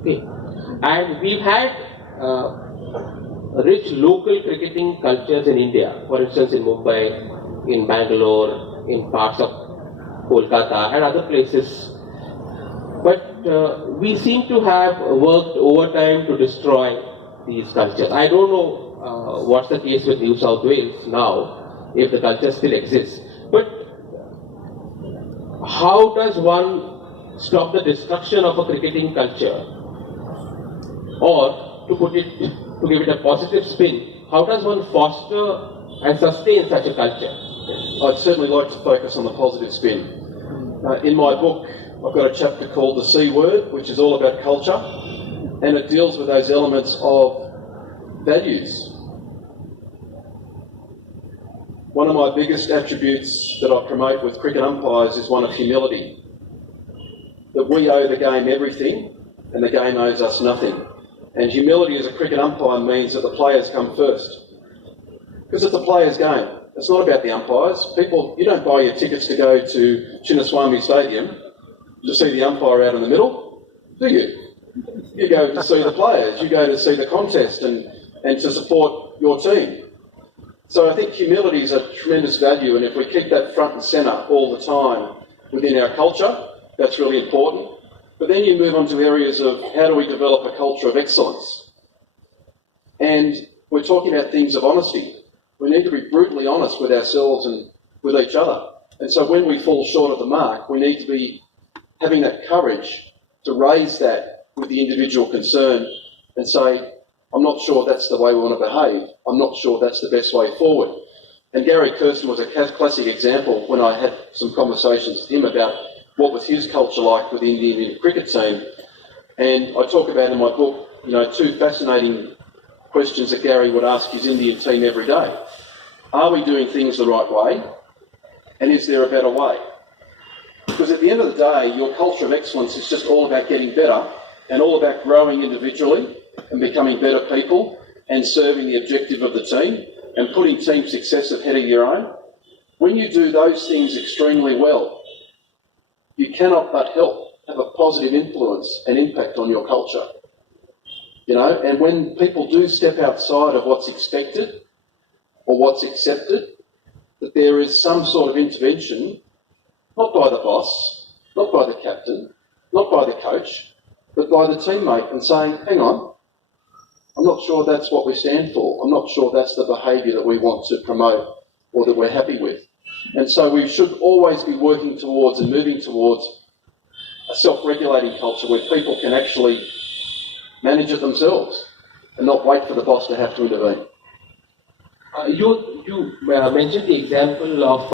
Okay, and we've had rich local cricketing cultures in India. For instance, in Mumbai, in Bangalore, in parts of Kolkata, and other places. But we seem to have worked overtime to destroy these cultures. I don't know what's the case with New South Wales now, if the culture still exists. But how does one stop the destruction of a cricketing culture? Or to give it a positive spin, how does one foster and sustain such a culture? I'd certainly like to focus on the positive spin. In my book, I've got a chapter called The C Word, which is all about culture, and it deals with those elements of values. One of my biggest attributes that I promote with cricket umpires is one of humility. That we owe the game everything, and the game owes us nothing. And humility as a cricket umpire means that the players come first. Because it's a player's game. It's not about the umpires. You don't buy your tickets to go to Chinnaswamy Stadium to see the umpire out in the middle, do you? You go to see the players. You go to see the contest and to support your team. So I think humility is a tremendous value, and if we keep that front and centre all the time within our culture, that's really important. But then you move on to areas of how do we develop a culture of excellence. And we're talking about things of honesty. We need to be brutally honest with ourselves and with each other. And so when we fall short of the mark, we need to be having that courage to raise that with the individual concerned and say, I'm not sure that's the way we want to behave. I'm not sure that's the best way forward. And Gary Kirsten was a classic example when I had some conversations with him about what was his culture like with the Indian cricket team. And I talk about in my book, two fascinating questions that Gary would ask his Indian team every day. Are we doing things the right way? And is there a better way? Because at the end of the day, your culture of excellence is just all about getting better and all about growing individually and becoming better people and serving the objective of the team and putting team success ahead of your own. When you do those things extremely well, you cannot but have a positive influence and impact on your culture. And when people do step outside of what's expected or what's accepted, that there is some sort of intervention, not by the boss, not by the captain, not by the coach, but by the teammate, and saying, hang on, I'm not sure that's what we stand for. I'm not sure that's the behaviour that we want to promote or that we're happy with. And so we should always be working towards and moving towards a self-regulating culture where people can actually manage it themselves and not wait for the boss to have to intervene. You mentioned the example of